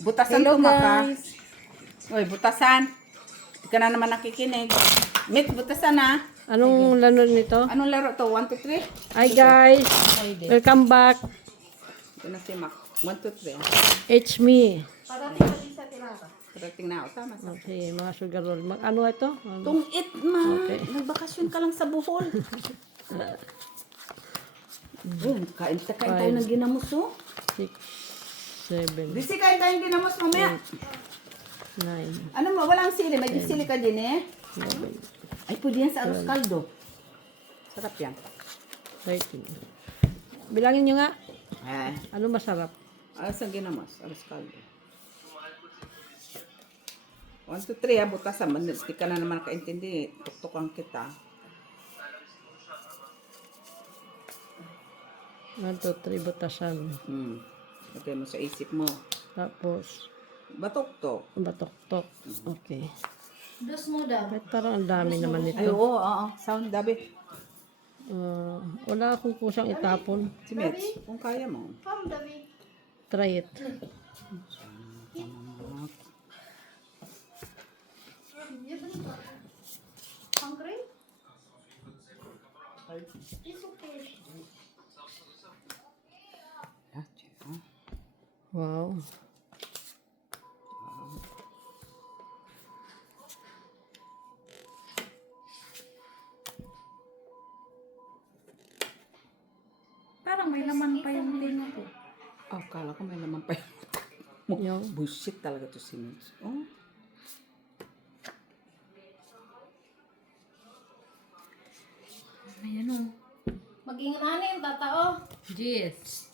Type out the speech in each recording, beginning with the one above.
Butasan Hello, ka. guys. Uy, butasan. Hindi ka na naman nakikinig. Mit, butasan na. Anong laro nito? Anong laro to? 1, 2, 3? Hi guys, welcome back. Ito na si Mac. 1, 2, 3. It's me. Parating na ako. Tama sa. Okay, mga sugar roll. Ano ito? Tungit, ma. Okay. Nagbakasyon ka lang sa Bohol. Kain tayo ng ginamos, oh. 6, 7, Bisi kain tayo ng ginamos, mamaya. 9, Ano mo, walang sili. May sili ka din, eh. 11, Ay, pwede yan sa arroz caldo. Sarap yan. 13. Bilangin nyo nga. Eh, Ano masarap? sa ginamos, arroz caldo. 1, 2, 3, ha, butasan. Hindi ka na naman kaintindi. Tuktukan kita. 1, 2, 3, butasan. Lagay mo sa isip mo. Tapos, Batok-tok. batok-tok. Okay. Dos mo daw. Kahit parang ang dami naman Ay, nito. oo, oo. Sound, Dabi. Wala akong kusang itapon. Si Mitch, kung kaya mo. Come, Davi. Try it. Hungry? It's okay. Wow. Parang may laman pa yung tinga ko. Oh, kala ko may laman pa yung mo. Yung Bullshit talaga to si Mitch. Oh. Ayan o. Maging anim, tatao. Yes.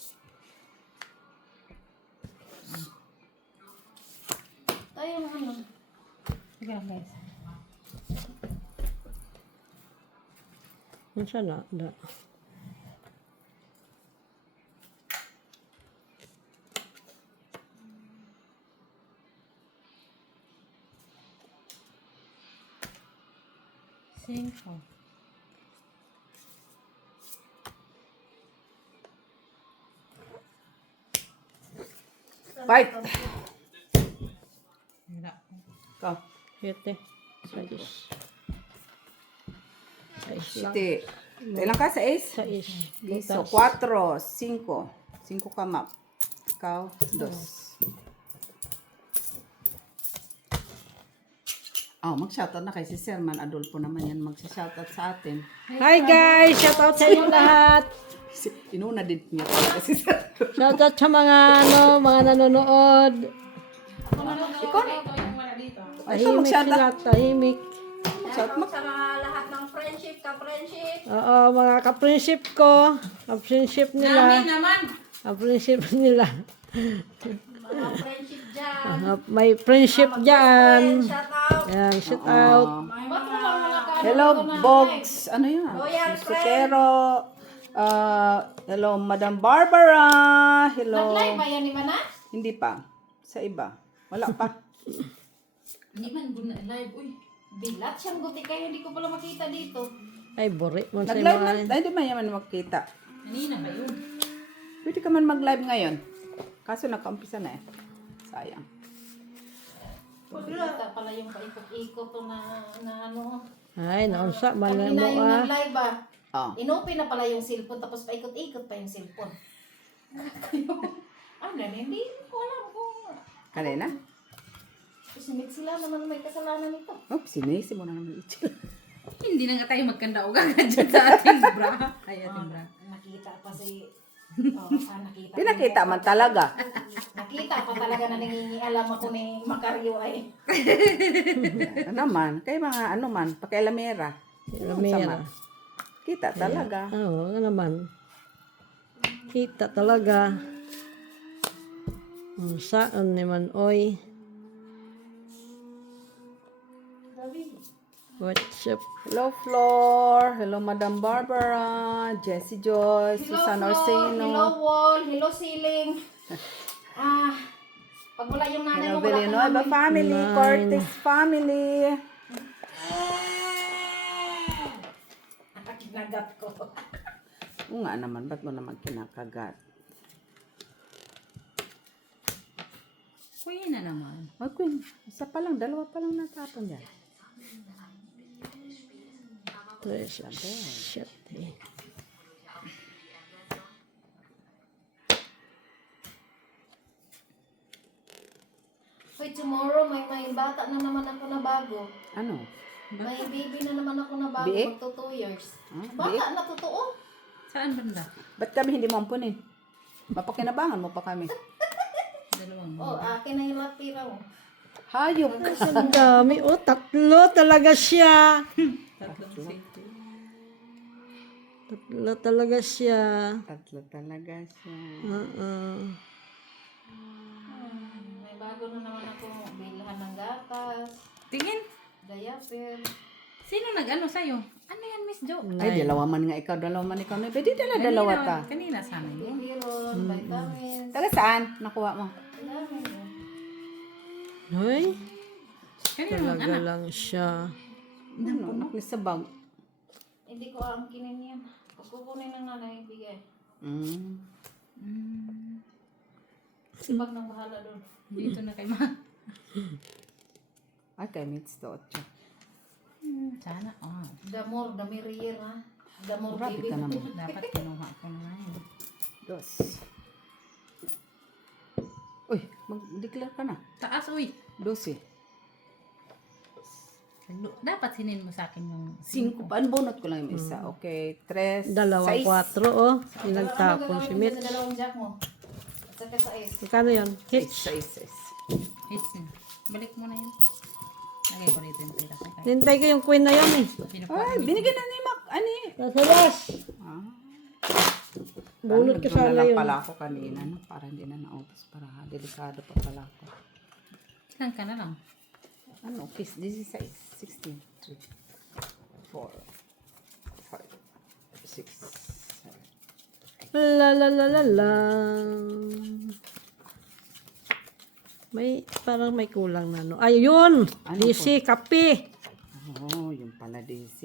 Tayo yung ano. Sige lang guys. Unsa na? Da. Cinco. Fight! Wala. Ikaw. 7, 6, 6 lang. Siti. Ilang ka sa ace? 6. So, 4, 5. 5 ka, Map. Ikaw, 2. Oh, mag-shoutout na kay si Sir Man Adolfo naman yan. Mag-shoutout sa atin. Hi guys! Shout out sa inyo lahat! Inuna din niya talaga si Sir. Shout out sa mga mga nanonood. Ikaw na. Ay, ito, Tahimik mag-shoutout. sila, tahimik. Shout mo. Sa lahat ng friendship, ka-friendship. Oo, mga ka-friendship ko. Ka-friendship nila. naman. Ka-friendship nila. Mga friendship dyan. May friendship dyan. Shout out. Yan, shout out. Ba't mo lang mga ka- Hello, Bogs. Ano yan? Loyal Sotero. Hello, Madam Barbara. Hello. Nag-live ba yan ni Mana? Hindi pa. Sa iba. Wala pa. Hindi man guna live. Uy. Bilat siyang guti kayo. Hindi ko pala makita dito. Ay, bori mo sa Nag-live mga. man. Ay, di man yaman makita. Kanina ba yun? Pwede ka man mag-live ngayon. Kaso nakaumpisa na eh. Sayang. Kita pala yung paikot-ikot to na ano. Ay, naunsa man Kanina mo yung ah. nag-live ba? Oh. Inopen na pala yung cellphone tapos paikot-ikot pa yung cellphone. Ano, hindi ko alam kung Kanina? sinit sila naman may kasalanan nito. Oh, sinisi mo na naman ito. Hindi na nga tayo magkanda-uga nga dyan sa ating bra. Ay, ating bra. Nakita pa si nakita. Pinakita man talaga. Nakita pa talaga na nangingialam ako ni Macario ay. Ano naman? Kaya mga ano man, pakailamera. Lamera. Kita talaga. Oo, ano naman. Kita talaga. Saan naman, oy. What's up? Hello, Flor. Hello, Madam Barbara. Jessie Joyce. Susan Hello, Orsino. wall, hello ceiling. Pag wala yung nanay Hello, mo, wala Villanueva kang family. Nine. Cortez family. Kinagat ko. Oo nga naman, ba't mo naman kinakagat? Kuya, Queen na naman. Oh, Queen. Isa pa lang, dalawa pa lang natapon yan. Shit. Eh. Wait, tomorrow may bata na naman ako na bago. Ano? May baby na naman ako na bago. Biik? Magto 2 years. Ah, Bata na totoo. Saan banda? Ba't kami hindi mo ampunin? Mapakinabangan mo pa kami. Dalawang. Oh, akin na yung lapira mo. Hayop. Ang dami. Oh, tatlo talaga siya. Tatlong safety. Tatlo talaga siya. Tatlo talaga siya. May bago na naman ako bilhan ng gatas, Tingin. diaper. Sino nag-ano sa'yo? Ano yan, Miss Jo? Ay, dalawa man nga ikaw, dalawa man ikaw. Pwede dalawa ta. Kanina sana yun. Biron, vitamins. Taga saan? Nakuha mo? Dami. Hoy, Kanina mga talaga anak. lang siya. Ano? Naklis sa bag. Hindi ko aangkinin yan. Pag kukunin ng nanay, bigay. Si Pag nang bahala doon. Dito na kay Ma. Ay, kay Mitz to. Sana. Oh. Damor, damirier ha. Damor Grabe baby. ka naman. Dapat kinuha ko na yun. Dos. Uy, mag-declare ka na. Taas, uy. 12. Dapat sinin mo sa akin yung 5. Bunot ko lang yung isa. Okay. 3. Dalawang 4, oh. Pinagtapon si Mitch. Sa dalawang jack mo. At saka sa is. Magkano yun? Hitch. 6. hits na. Balik mo na yun. Lagay ko rito yung pera ko. Hintay ko yung queen na yan eh. Ay, binigyan na ni Mac. Ani? Nasa bas. Bunot ka sana lang yun. pala ako kanina. No? Para hindi na nautos. Para delikado pa pala ako. Ilan ka na lang? Ano? Kiss. This is size. 16. 3. 4. 5. 6. 7. La la la la la. Parang may kulang na no. Ayun! Ano DC, kape. Oh, yung pala DC.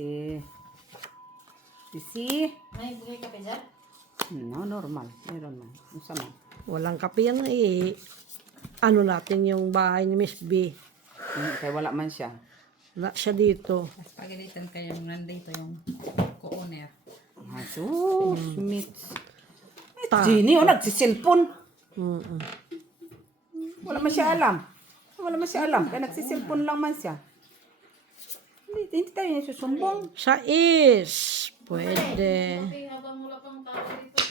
DC? May bigay ka pa dyan? No, normal. Meron man. Ano man? Walang kape yan eh. Ano natin yung bahay ni Miss B. Kaya wala man siya. Wala siya dito. Tapos pagalitan kayo nandito yung co-owner. So, Mitz. Ta. Jenny, nagsisilpon. Mm-mm. Wala man siya alam. Kaya nagsisilpon lang man siya. Hindi tayo yung susumbong. Siya is. Pwede. Okay, habang wala pang tao dito.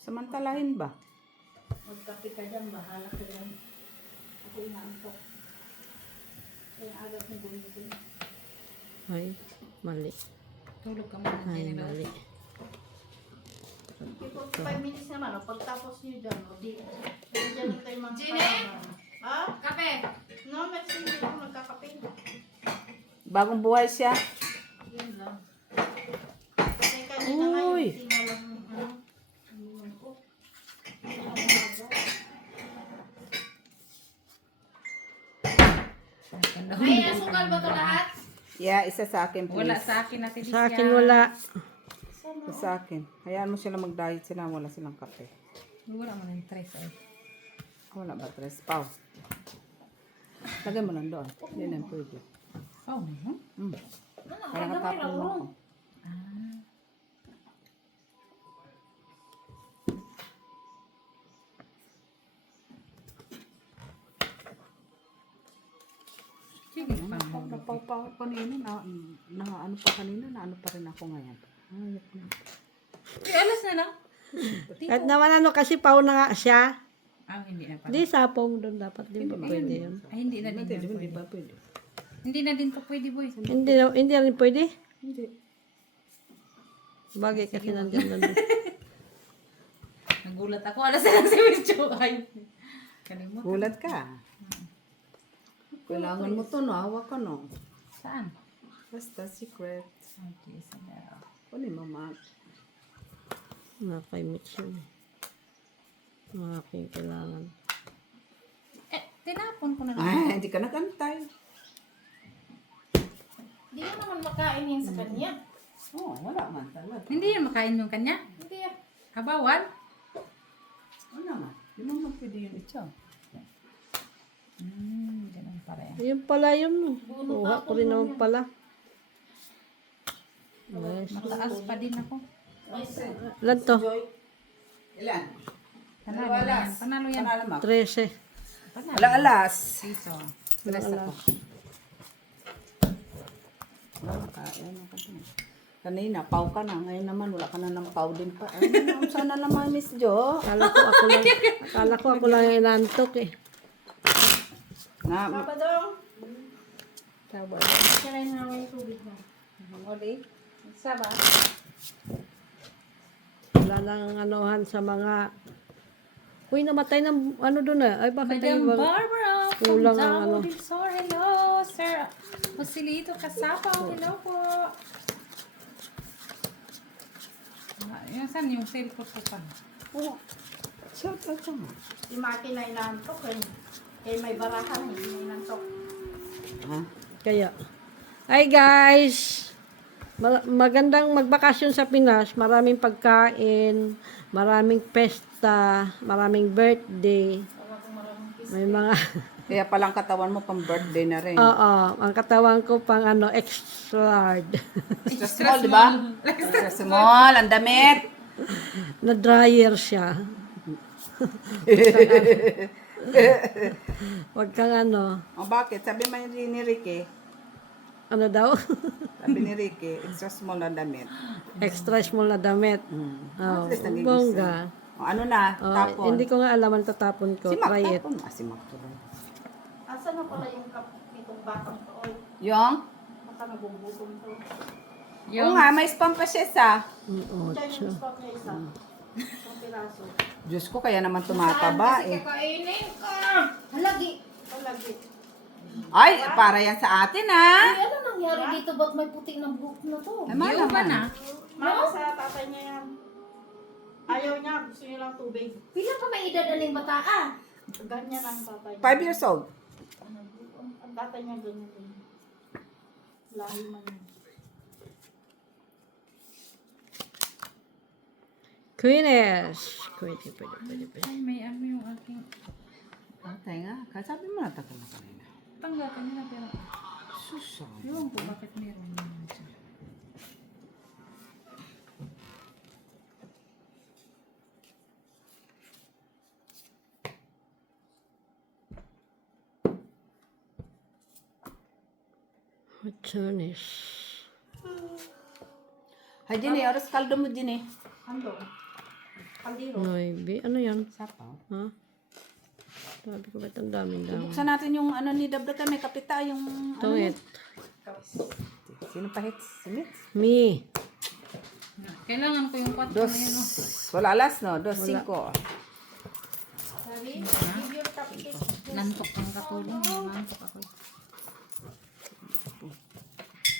Samantalahin ba? Magkape ka dyan, bahala ka dyan. Ako inaantok. Kaya agad na gumising. Ay, mali. Tulog ka muna Ay, dyan. mali. 45 minutes naman, o pagtapos nyo dyan, o di dyan lang tayo magpapaba. Ha? Kape! No, Maxine, hindi ako nagkakape. Bagong buhay siya. Yun lang. Kasi kanina nga yung Uy! tingnan lang, ano ko. Ay, asukal ba ito lahat? Yeah, isa sa akin, please. Wala sa akin natin Sa akin wala. Isa sa akin. Hayaan mo sila mag-diet sila. Wala silang kape. Wala mo ng tres ay. Wala ba? 3 pao. Lagay mo lang doon. Hindi na yung pwede. Oh, Para katapon mo ako. Sige pa. Napaw-paw kanina. Ano pa kanina? Na ano pa rin ako ngayon. Ayop na. Alas na lang. Kahit naman ano kasi pau na nga siya. Hindi na pala. Di sapong doon dapat. Di ba pwede yun? Ay, hindi na din yan Hindi pwede. ba pwede? Hindi na din to pwede, boy. Hindi rin pwede. Hindi. Bagay kasi nandiyan na doon. Nagulat ako. Alas na lang si Miss Jo. Ay, kalimut. Gulat ka. Kailangan mo to, no? Hawak ka, no? Saan? Basta secret. Okay, sana. Kunin mo, ma. Nakaimit siya. Mga aking kailangan. Tinapon ko na lang. Ay, hindi ka nagantay. Hindi mo naman makain yan sa kanya. Oo, wala man talaga. Hindi yan makain yung kanya. Hindi ah. Habawal? Ano naman? Hindi mo pwede yun ito. Ganun pa rin. Ayun pala yun. Kuha ko rin naman pala. Yes. Mataas pa din ako. Ilan to? Ilan? Panalo yan. Panalo yan. Panalo mo. 13. Wala alas. Piso. Stress ako. Kanina, pau ka na. Ngayon naman, wala ka na ng pau din pa. Ay, sana naman, Miss Jo. Akala ko ako lang yung inantok eh. Na, Sabadong. Sabi. Kailangan na yung tubig mo. Uli. Saba. Wala nang anuhan sa mga... Uy, namatay ng ano doon ah. Ay, bakit tayo Madam Barbara from kulang ang ano. Davao del Sur. Hello, Sir Joselito Casapaw. Hello po. Yung saan yung cellphone ko pa? Oh. Shout out siya mo. Si Maki na inantok eh. Eh may barahan eh. May inantok. Ha? Kaya. Hi guys! Magandang magbakasyon sa Pinas. Maraming pagkain, maraming pesta, maraming birthday. May mga... Kaya palang katawan mo pang birthday na rin. Oo, ang katawan ko pang ano, extra large. Extra small, di ba? Extra small, ang damit. Na dryer siya. Wag kang ano, O bakit? Sabi man ni Ricky. ano daw? Sabi ni Ricky, extra small na damit. Extra small na damit. Oh, At least nagigising. bongga. O ano na, Oh, tapon. hindi ko nga alam ang tatapon ko. Si Mac Try it. tapon. Si Mac tuloy. Asa na pala yung itong batang to? Oy, Yung? baka nagugutom to. Oo nga, may spam pa siya sa. Diyan yung spot niya isa. Isang piraso. Diyos ko, kaya naman tumataba eh. Kakainin ka! Halagi! Halagi. Ay, para yan sa atin ah. Ay, ano nangyari dito? Ba't may puti ng buhok na to? Ay, Ayaw ba na? Mama sa tatay niya yan. Ayaw niya, gusto niya lang tubig. Pila pa may edad aning bata ah? Ganyan ang tatay niya. 5 years old. Ang tatay niya ganyan din. Lahi man yun. Queeness. Pwede. Ay, may ano yung aking... Patay nga. Sabi mo na tagal na kanina. Tanggal kanina pero... Suso. Ewan ko bakit meron naman siya. Matunis. Hay, Jenny, oras kaldo mo, Jenny. Ando. Kaldero. Noibi. Ano yan? Sapaw. Ha? Sabi ko ba't ang daming dami? Buksan natin yung ano ni Dabrata, may kapita, yung ano. Tuwit. Sino pa hit? Si Mitz? Me. Kailangan ko yung 4 Dos. na yun. Oh. Wala alas, no? 2.5. Sabi, give your cupcake. Nantok ang katulong. Nantok ako.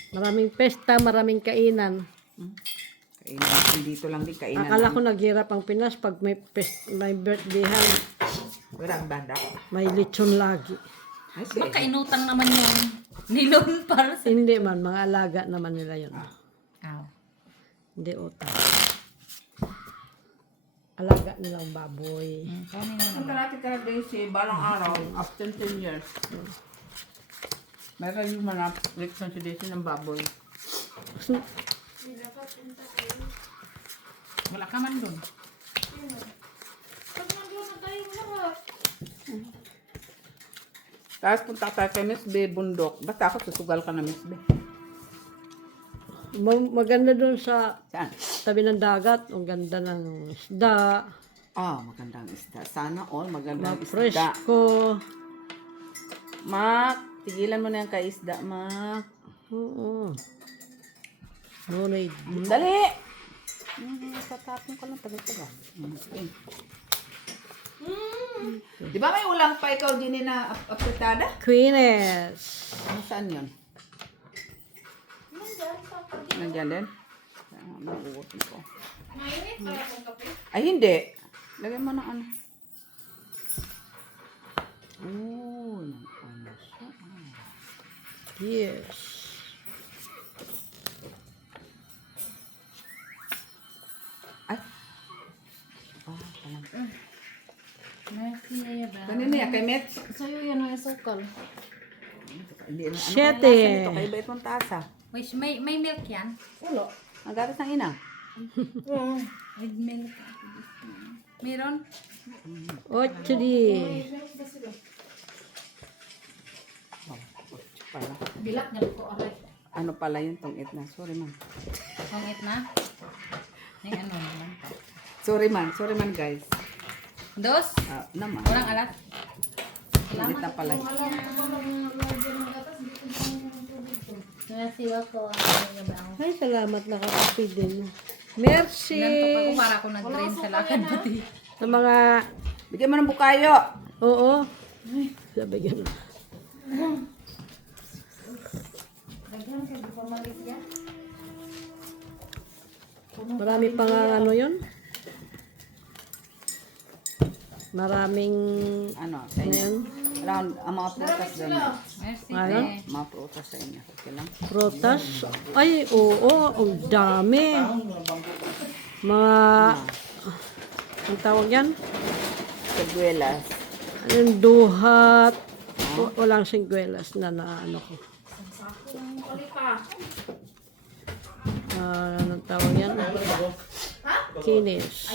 Maraming pesta, maraming kainan. Kainan, dito lang din kainan. Akala ko naghirap ang Pinas pag may birthdayhan, Wala ang dadak. may lechon lagi. Ay, si Baka inutang naman yung nilon para sa... Hindi man, mga alaga naman nila yun. Ow. Hindi utang. Alaga nilang baboy. Kunin mo Ang na. kalapit ka na din si balang araw, after 10 years. Meron yung mga reconciliation ng baboy. Wala ka man doon. Tapos punta tayo kay Miss B, bundok. Basta ako susugal ka na Miss B. Maganda doon sa Saan? tabi ng dagat. Ang ganda ng isda. Ah, magandang isda. Sana all magandang isda. Presko. Mac, tigilan mo na yung kaisda, Mac. Oo. Nunay. Dali! Tatapon ko lang tagal-tagal. Okay. Di ba may ulang pa ikaw din na apretada? Queeness. Ano saan yun? Nandiyan din? Mag-uusap ko. Mainit para kung kape. Ay, hindi. Lagay mo na ano. Oh, ano siya. Yes. Ay. Ah, palang. Merci, Aya ba? Kanina yan, kay Mets. Sa'yo yan ang sukal. Hindi na. Ano Shit, kaya lasa eh. nito? Kaya bait mong tasa. Wait, may milk yan? Wala. Ang gatas ng ina. With milk. Meron? 8 di. Pala. Bilak niya ko aray. Ano pala yun tong it na? Sorry man. Pangit na? Ay, ano naman. Sorry man guys. Dos? Naman. Walang alat? It na pala. Nasiwa ko ang yung Ay, salamat nakakapi din. Merci. Nantok ako para ako nag-drain sa lakad dati. Sa mga, Bigyan mo ng bukayo. oo. Sabi ganun. Marami pa nga ano yun. Maraming, Ano, sa ano inyo. yun, Wala, ang mga prutas doon. Merci. Ano? eh. Mga prutas sa inyo. Okay lang. prutas. Ay, oo, ang dami. Mga, ang tawag yan? Seguelas. Anong duhat. Walang singwelas na ano ko. Anong tawag yan? Kinis.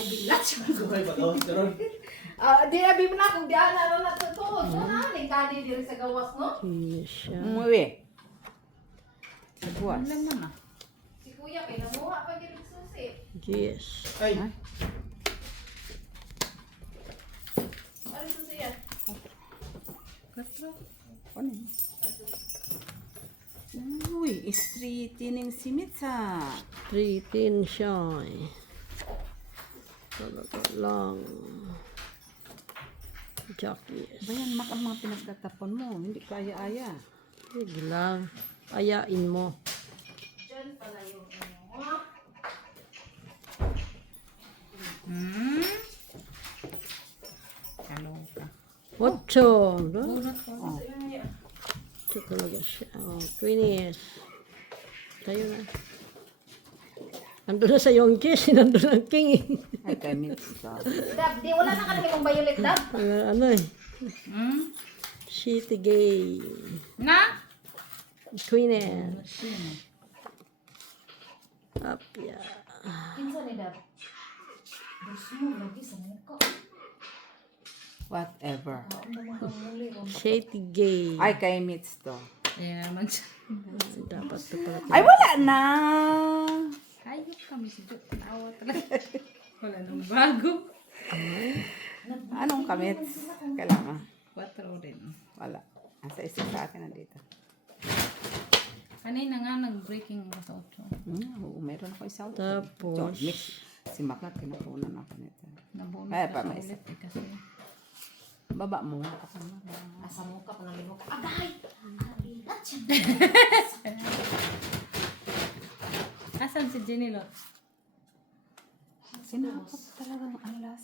Di abi mo na kung di ana na natutuod. So na ning kani diri sa gawas no. Kinis siya. Umuwi. Sa buwas. Alam mo na. Si kuya kay namuha pa gid susi. Yes. Ano susi yan? Ano yun? Uy, street tining simitsa. 3 siya. Talaga lang. Jackies. Bayan, mak ang mga pinagtatapon mo. Hindi kaya-aya. Sige lang. Ayain mo. Diyan pala yung ano. Kaloka. 8. No? Bunot ko. Ito talaga siya. Oh, Queenies. Tayo na. Nandun na sa Yongkis. Nandun ang king. Ay, kay Mitsa. Dab, di wala na kanang imong violet dab. Ano eh. Hmm? City Gay. Na? Queenies. Apya. Kinsa ni dab? Gusto mo lagi sa muka. Whatever. City Gay. Ay, kay Mitz to. Ayan naman siya. Dapat ito pala. Ay, wala na. Ayok kami si Dok. Tawa talaga. Wala nang bago. Anong kamits? Kailangan. 4 rin. Wala. Asa isip sa akin nandito. Kanina nga nag-breaking ako sa 8. Oo, meron ako isang. Tapos, Mix. Si Maklat, kinukunan ako nito. Nabunot Ay, ka pa, sa may ulit eh, kasi. Baba mo. Asa muka pa nalimo ka. Agay. Bilat siya. Asan si Jenny Lot? Sinakot talagang alas.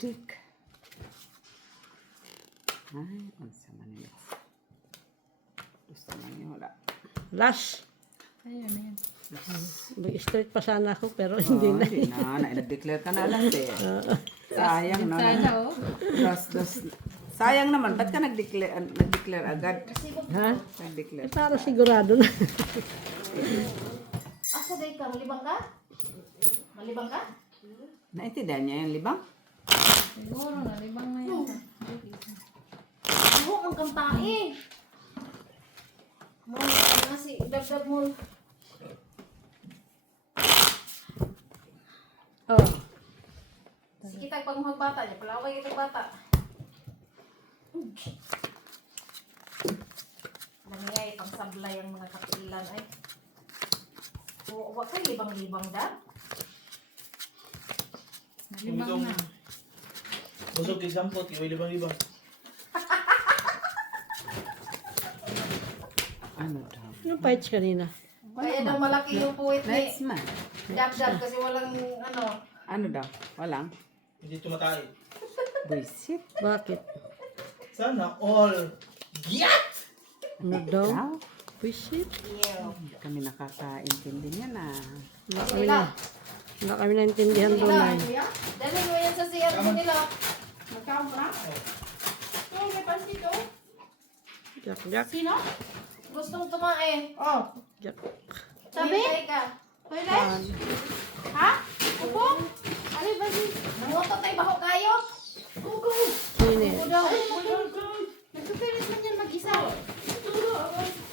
Tik. Ay, ang sama nila. Gusto lang yun, wala. last. Ayun na yan. Mag-straight pa sana ako pero hindi na. Hindi na. Nag-declare ka na lang, te. Sayang, no? Sana oh. Dos. Sayang naman. Ba't ka nag-declare agad? Ha? Nag-declare. Para sigurado na. Asa day ka? Malibang ka? Malibang ka? Naintindihan niya yung libang? Siguro nalibang na yun. Ano ang kantae? Mo nasi dab mo. Oh. Sige tag pangmuhag bata niya. Palaway kita bata. Nangyay pang sablay ang mga kapilan ay. O wa kay libang-libang dab. Nalibang na. Busog kay sampot, kay libang-libang. Ano daw? Ano fights kanina? Kaya daw malaki yung puwit ni Let's man. dab kasi walang ano. Ano daw? Walang? Hindi tumatay. Buisit. Bakit? Sana all. Yat! Ano daw? Daw? Visit? Hindi kami nakakaintindi niya na. Wala kami naintindihan doon ay. Dali mo yan sa CRT nila. Oh. pansit oh. Jak, jak, Sino? Gustong tumae. Oh. jak. Sabi? Toilet? Ha? Upo? Ali ba si? Nangoto tayo baho kayo? Go. Finish. Udaw. Nagsupilis man yan mag-isa.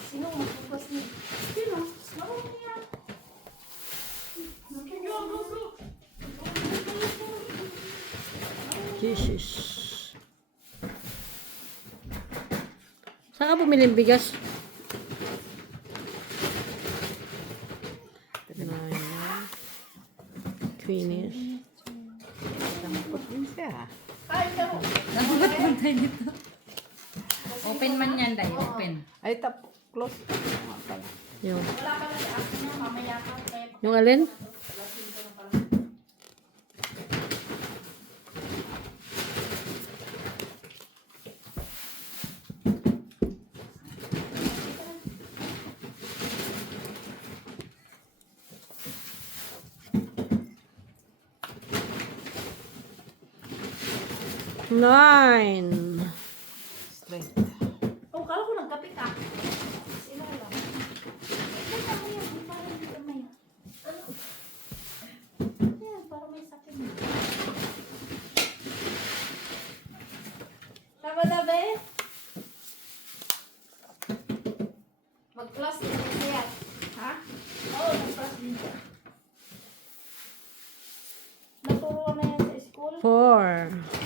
Sino magpupas niya? Sino? Ako niya. Jesus. Saan ka bumili ng bigas? Finish. Dampot din siya. Kain ka mo. Nagulat man tayo dito. Open man yan, Day. Open. Ay, close. Okay. Yung, Wala ka na si akin niya. Mamaya ka. yung alin? Nine. Straight. Oh, kala ko nagkape ka. Sila lang. Ito ka mo yan. Para hindi ka may... Ano? Yan, para may sakit mo. Tama na ba eh? Mag-plus din siya. Ha? Oo, mag-plus din siya. Naturo na yan sa school. 4.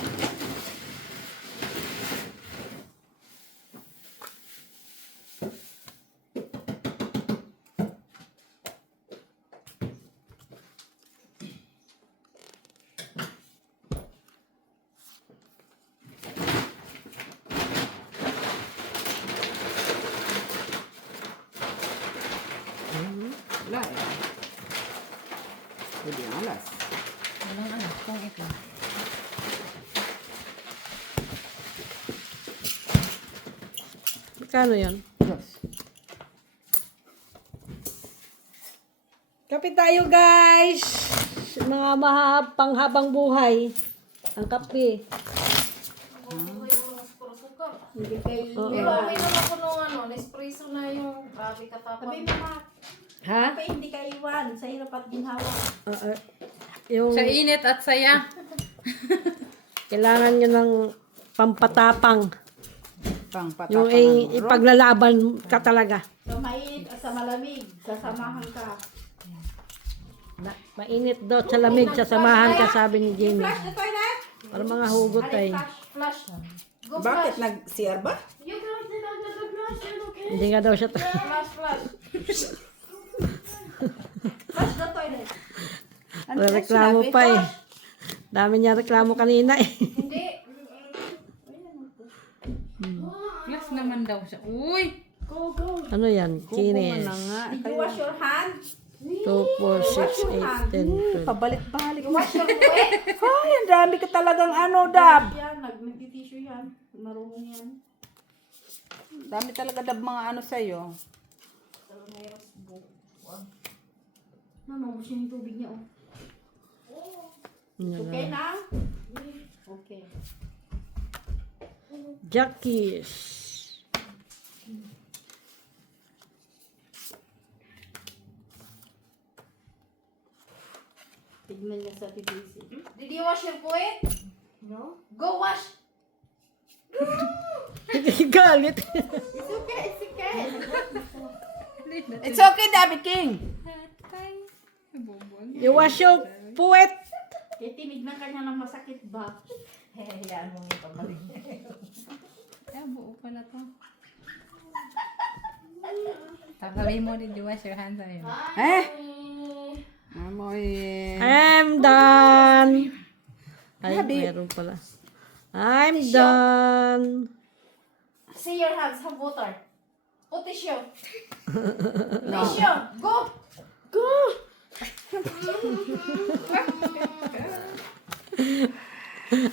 Wala eh. Pwede ang alas. Walang ano, kung ito. Magkano yan? Yes. Kape tayo, guys! Mga panghabang buhay. Ang kape. Hindi kayo. Oo. Pero may naman ko nung ano, Nespresso na yung grabe katapang. Sabi mo ma, Ha? kape hindi ka iwan. Sa hirap at ginhawa. Yung Sa init at saya. kailangan nyo ng pampatapang. Pang Yung patapang ipaglalaban ka talaga. Sa mainit at sa malamig, sasamahan ka. Mainit daw sa lamig, sasamahan ka, sabi ni Jenny. Flash the toilet! Para mga hugot ay. Flash. Go Bakit? flash. Nag-CR ba? You guys did not get the flash, yun okay? Hindi nga daw siya. Flash. Flash the toilet! Ano Reklamo sinabi? pa eh. Dami niya reklamo kanina eh. Hindi. Plus naman daw siya. Uy! Go. Ano yan? Kukuha Kinis. na nga. Did you wash your hands? 2, 4, 6, 8, 10, 12. Pabalik-balik na. Wash your way. Ay, ang dami ka talagang ano, Dab. Yan, nag-tissue yan. Marunong yan. Dami talaga, Dab, mga ano sa'yo. Ano, yung tubig niya oh. Yan Okay na. na? Okay. Jackies. Tignan niya sa TVC. Did you wash your puwet? No? Go wash. Galit. It's okay, it's okay. It's okay, Dabi King. You wash your puwet. Eh, tinignan ka niya ng masakit ba? Hayaan mo yung pabalik. Ay, buo pala to. Takalay mo, did you wash your hands? Ayun. Eh? Amoy. I'm done. Ay, Grabe. meron pala. I'm done. See your hands, have water. Put tissue. Tissue. Go.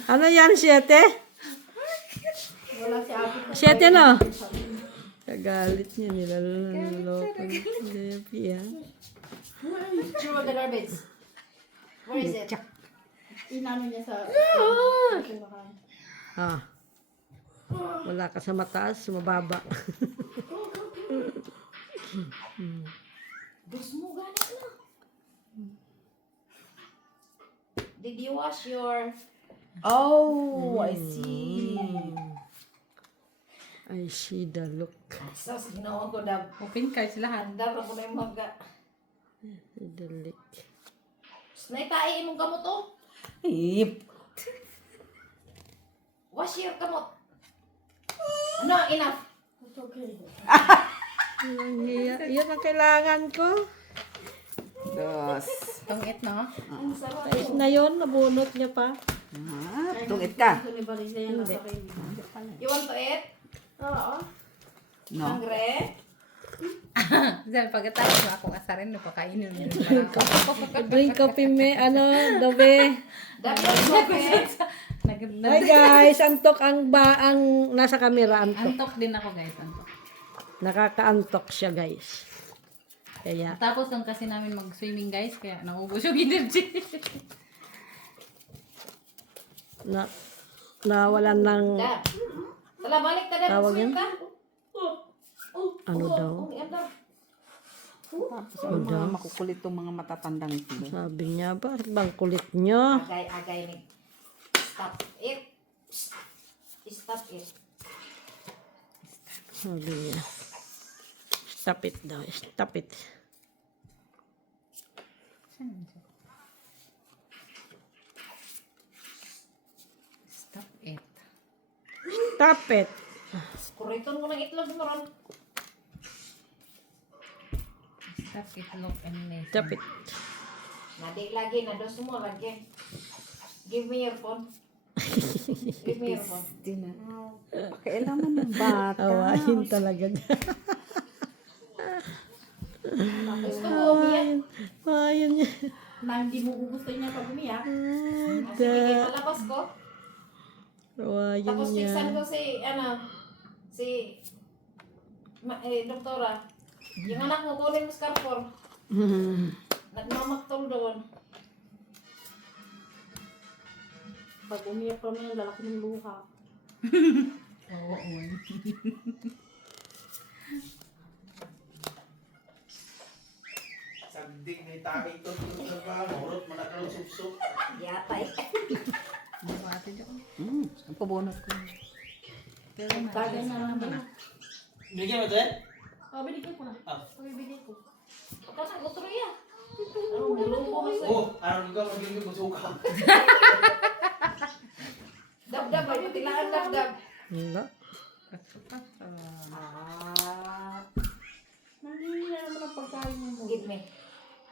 Ano yan, 7? Wala si Abby. 7 no? Kagalit niya, nilaloko niya. Yan. Throw the garbage. Where is it? Inano niya sa... Ah. Wala ka sa mataas, sa mababa. Dus mo ganit na. Did you wash your... Oh, I see. I see the look. Sos, ginawa ko dab. Open cards lahat. Andar ako na yung mga... The look. Snay kain mong gamot oh. Ip. Wash your gamot. Ano, enough. Yan ang kailangan ko. Dos. Tungit, no? Tais na yun, nabunot niya pa. Tungit ka. Hindi. You want to eat? Oo. No. Hungry? Dahil pagkatapos na akong asarin, napakainin mo yun. Drink coffee me, dobe. Dapat coffee. Hi guys, antok ang nasa camera, antok. Antok din ako, guys. Antok. Nakakaantok siya guys. Kaya, Tapos lang kasi namin mag-swimming, guys. Kaya naubos yung energy. nawalan ng, Dab. Tala, balik ka dab. Tawag Swim yan? ka. ano daw, Andar. Tapos ang mga makukulit tong mga matatandang ito. sabi niya, ba, bang kulit niyo? Agay ni. Stop it. Stop it. Sabi niya. Stop it daw, stop it. Stop it. Stop it. Kuriton ko ng itlog mo ron. Stop it, look, and listen. Stop it. Nadi lagi na dos mo lagi. Give me your phone. Give me your phone. Kailangan ng bata. Awahin talaga niya. Gusto mo umiyak? Awahin niya. Na hindi mo gugustuhin niya pag umiyak. Sige, palabas ko. Awahin Tapos niya. fixan ko si doktora. Yung anak mo kunin mo scarfor. Nagmamaktol doon. Pag umiyak pa naman, lalaki ng luha. Oo. Sagdig ni tayo ito sa ba? Maurot man ako sup-sup. Yatay. Ano ba ate dyan? Ang pabunot ko. Pero Tagay na naman. Bigyan mo ito eh? Oh, binigay ko na. Ah. Bibigay ko. Pagka nag-utro ya. Ano, mulungko mo sa Oh, araw ka magiging gusto ka. Dab-dab, ay patilaan dab-dab. Wala. Ah, Nangyayari na naman ang pagkain mo. give me.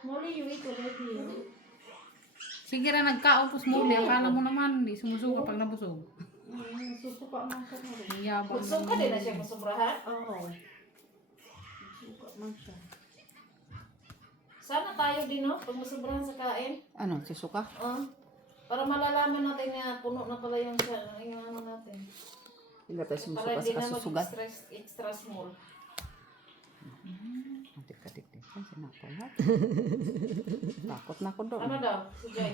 Muli, you eat already. sige na, nagkaupos mo. Akala mo naman, hindi sumusuka pag nabusog. Susuka man siya mo. Ang yabang Gusto ka din na siya masobrahan? Oo. Susuka man siya. Sana tayo din, no? Pag masobrahan sa kain. Ano, susuka? Para malalaman natin na puno na pala yung ano natin. Hindi tayo Para sumusuka hindi sa na kasusugan. extra small. Tik-tik-tik. Sinako na. Takot na ako doon. Ano daw, si Joy?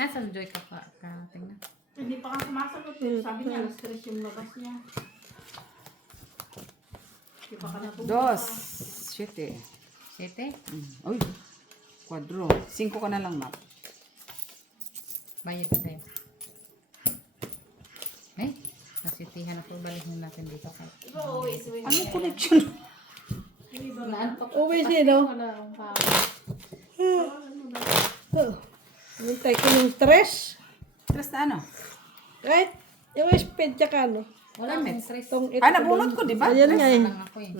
Nasa Joy ka pa. Tingnan. Hindi pa ka sumasagot. Pero sabi niya, stress yung labas niya. Hindi pa ka natulog. Dos. Siete. Sete. Uy. Kwadro. 5 ka na lang, map. Bayad ka tayo. Ay, nasitihan ako. Balikin natin dito. Iba uwi si Winnie. Ano connection? Naantok. Uwi sino? Wala akong pa. Hintay ko yung stress. Tres na ano? Right? Yung speed tsaka ano. Wala akong stress. Itong ito. Ah, nabunot ko, di ba? Ayan nga eh. Lang ako eh.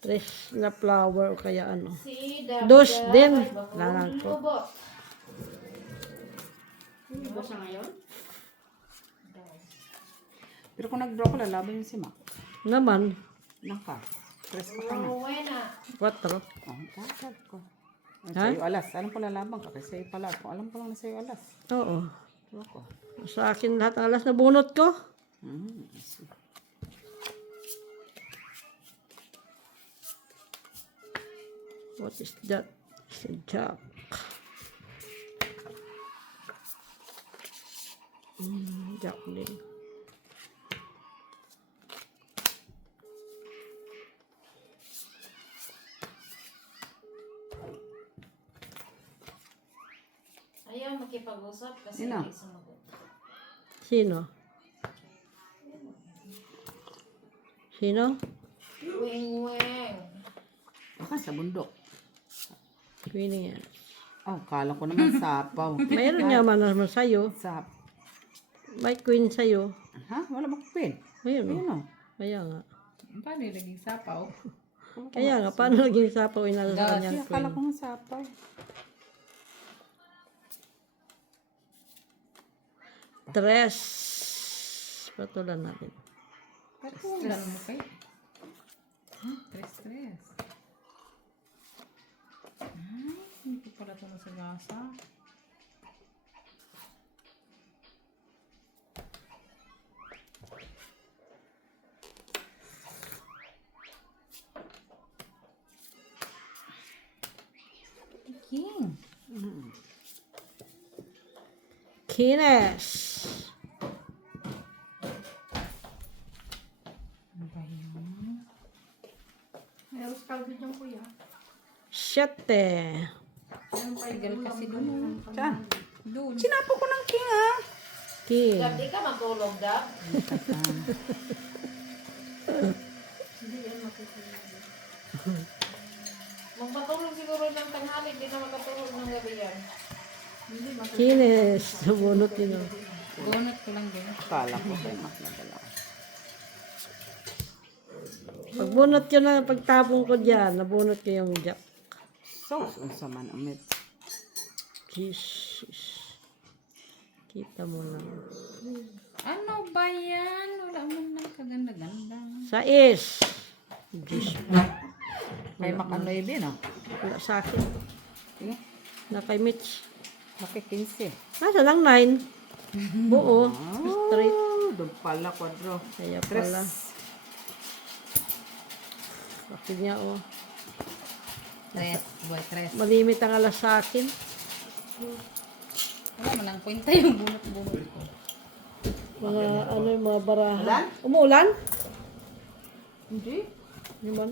Stress na flower o kaya ano. Si Dab. Dos din. Ay, bako. Lalang ko. Ubo. Hindi ba siya ngayon? Pero kung nag-draw ko, lalaban yun si Mac. Naman. Naka. Tres pa ka na. Uwi na. 4. Oh, kakal ko. Sa'yo alas. Alam ko lalaban ka. Kasi sa'yo pala. Kung alam ko lang na sa'yo alas. Oo. Draw ko. Sa akin lahat ng alas na bunot ko. I see. What is that? It's a jack. Jack din. makipag-usap kasi Sino? hindi sumagot. Sino? Sino? Weng-weng. Baka sa bundok. Queenie yan. Oh, kala ko naman sapaw. Mayroon niya man naman sa'yo. Sap. May queen sa'yo. Ha? Wala bang queen? Ayun o. Ayun o. Kaya nga. Paano yung naging sapaw? Kaya nga, paano naging sapaw inasa sa kanyang Kaya kala queen? ko nga sapaw. Tres. Patulan natin. Patulan mo kayo. Tres. Ay, hindi ko pala ito nasagasa. King. Kines. Ano ba yun? Meron scaldo dyan kuya. Siyete. Tagal kasi doon. Saan? Doon. Sinapo ko ng king ah. King. Dab, di ka matulog, Dab. Magpatulog siguro ng tanghali, di na makatulog ng gabi yan. Kines. Nabunot yun o. Donut ko lang din. Kala ko kayo mas nadala. Pagbunot ko na, pagtapon ko dyan, nabunot ko yung jack. So, unsa man amit. Jesus. Kita mo lang. Ano ba yan? Wala man lang kaganda-ganda. Sais. Diyos. Kay makanoy din ah. Wala sa akin. Sige. Na kay Mitch. Laki 15. Nasa lang 9. Buo. Straight. Oh, doon pala kwadro. Kaya Tres. pala. Bakit niya oh. Tres. Malimit ang alas sa akin. Wala man lang kwenta yung bunot-bunot ko. Mga ano yung mga baraha. Ulan? Umuulan? Hindi. Hindi man.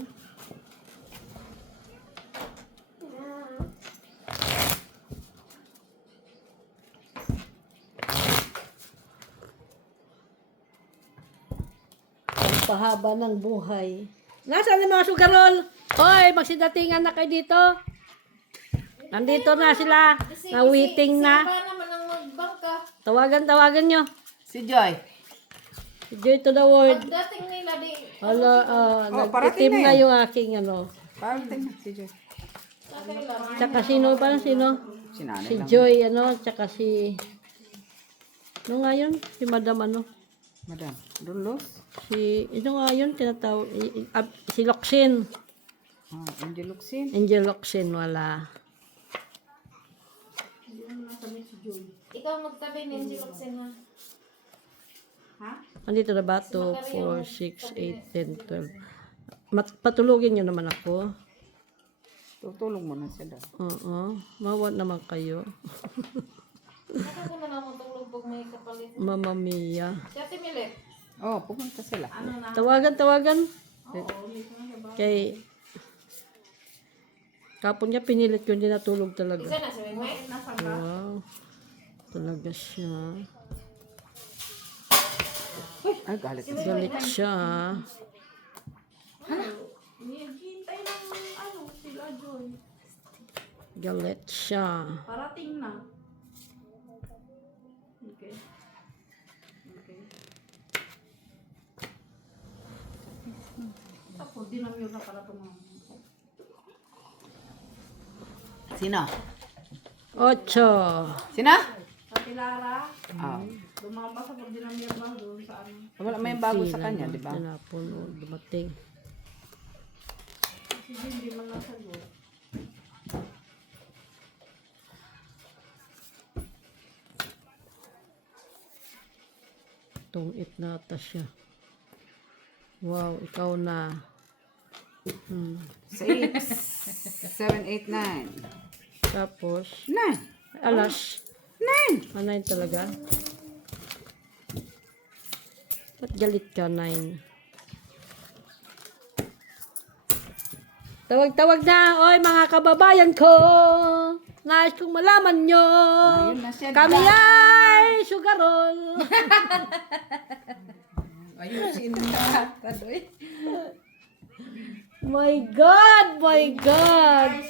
Ang pahaba ng buhay. Nasaan yung mga sugarol? Hoy, magsidatingan na kayo dito. Nandito na sila. Na-waiting na. Saan naman ang magbangka? Tawagan nyo. Si Joy. Joy to the world. Pagdating nila, di... Hala, parating nag-itim na na yan. yung aking ano. Parang tingnan si Joy. Sa kanila. Tsaka sino pa? Sino? Si nanay Si lang. Joy, ano, tsaka si... Ano nga yun? Si Madam, ano? Madam. Dulos. Si, ito nga yun, tinatawag, si Loxin. Ah, Angel Luxin. Angel Loxin, wala. Ikaw magtabi ni Angel Oxen, ha? Andito na ba? 2, 4, 6, 8, 10, 12. Patulugin nyo naman ako. Tutulong mo na siya daw. Oo. Mawat naman kayo. Saka ko na lang matulog pag may kapalit. Mamma Mia. Si Ate Milet. Oh, pupunta sila. Tawagan. Kay... Kapon niya, pinilit ko, hindi natulog talaga. Isa na si Wengweng. Wow. Talaga siya. Ay, galit. Galit siya. Hintay ng ano, sila Joy. Galit siya. Parating na. Okay. Tapos, di namin yun na para tumama. Sino? 8. Sino? Ate Lara, Ah. dumama sa pagdinamir ba doon sa ano. Wala may bago sa kanya, di ba? Tinapon o dumating. Kasi hindi man nasagot. Tungit na ata siya. Wow, ikaw na. 6, 7, 8, 9. Tapos, 9. alas. 9. 9 talaga. Ba't galit ka, 9? Tawag-tawag na, oy mga kababayan ko! Nais kong malaman nyo. Ayun na siya. Kami ay sugarol. Ayusin na. Tadoy. My God!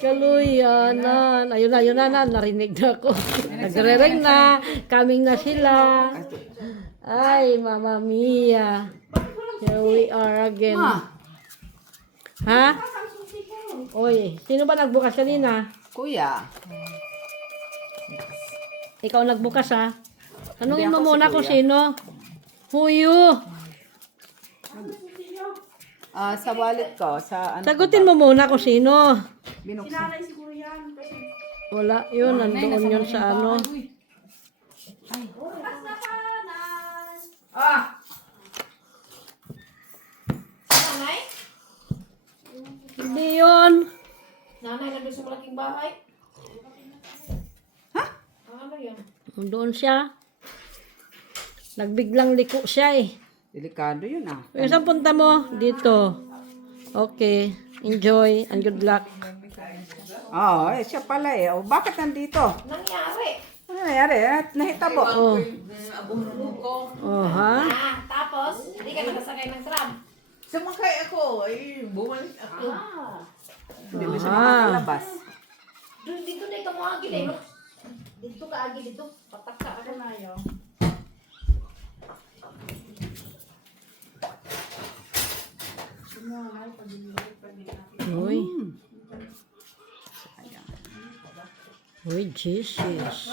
Kaluyanan. Ayun na, narinig na ako. Nagre-ring na. Coming na sila. Ay, Mama Mia. Here we are again. Ma, Ha? Oy, sino ba nagbukas kanina? kuya. Ikaw nagbukas ha? Tanungin Hindi mo ako si muna kung Kuya. sino. Who you? Sa wallet ko, sa ano. Sagutin mo muna kung sino. Binuksan. Sinanay siguro yan. Kasi, Wala, yun, nandoon yun sa ano. bukas na pa, Nay. Nanay? Hindi yun. Nanay nandun sa malaking bahay? Ha? Ano yan? Doon siya. Nagbiglang liko siya eh. Delikado yun Kung saan punta mo? Dito. Okay. Enjoy and good luck. Siya pala eh. Bakit nandito? Nangyari. Ano nangyari? Nahitabo. Oh. Oh, ha? Tapos, hindi ka nakasakay ng tram. Sumakay ako, ay bumalik ako. Hindi mo siya makakalabas. Dito na ikaw mo agil eh. Dito ka agil dito. Patak ka ako na yun. Uy. Uy, Jesus.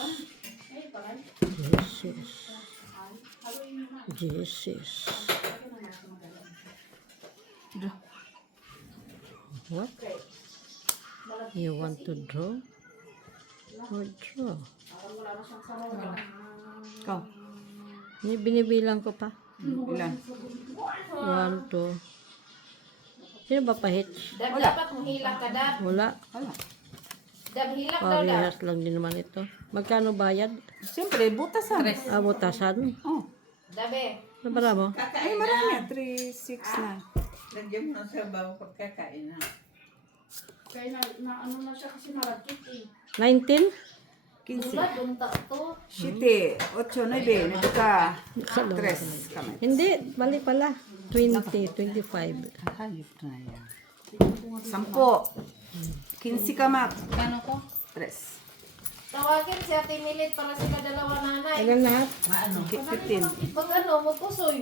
Jesus. What? You want to draw? Oh, draw. Ikaw. Binibilang ko pa. Ilan? 1, 2. Sino ba pa-hitch? Dab, dapat mo hilak ka, Dab. Wala. Wala. Dab, hilak daw, Dab. Parehas lang din naman ito. Magkano bayad? Siyempre, butasan. Butasan. Oh. Dab eh. Ano para mo? Ay, marami. 3, 6 na. Lagyan mo sa bago pagkakain na. kaya na ano na siya kasi naragkit eh. 19? 15. Tulad, unta to. 7, 8, 9, nagka 3 kami. Hindi, mali pala. 20, 25. Hayop na yan. 10. 15 ka, Mak. Kano ko? 3. Tawagin si Ate Milit para sila dalawa nanay. Ilan lahat? 15. Pag ano, magpusoy.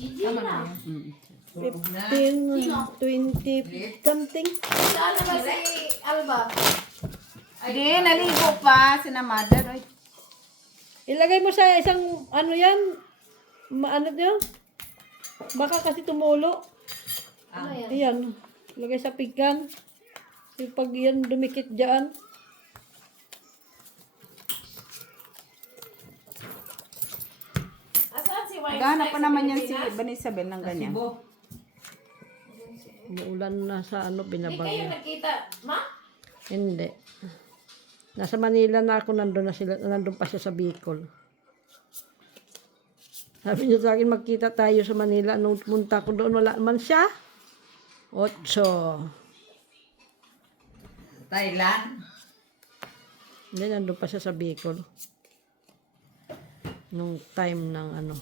Tama na Mm. yun. 15, 20, something. Saan na ba si Alba? Hindi, naligo pa. Sina mother. Oy. Ilagay mo sa isang, ano yan? Ano yun? Baka kasi tumulo. Ano yan? Ayan. Ilagay sa pinggan. Pag yan dumikit dyan. Asaan si Wine? Gana pa naman yan si Banisabel ng ganyan. Umuulan na sa ano, Hindi kayo binabagyo. nakita, ma? Hindi. Nasa Manila na ako, nandun na sila, nandun pa siya sa Bicol. Sabi niya sa akin, magkita tayo sa Manila. Nung pumunta ko doon, wala naman siya. 8. Thailand? Hindi, nandun pa siya sa Bicol. Nung time ng ano.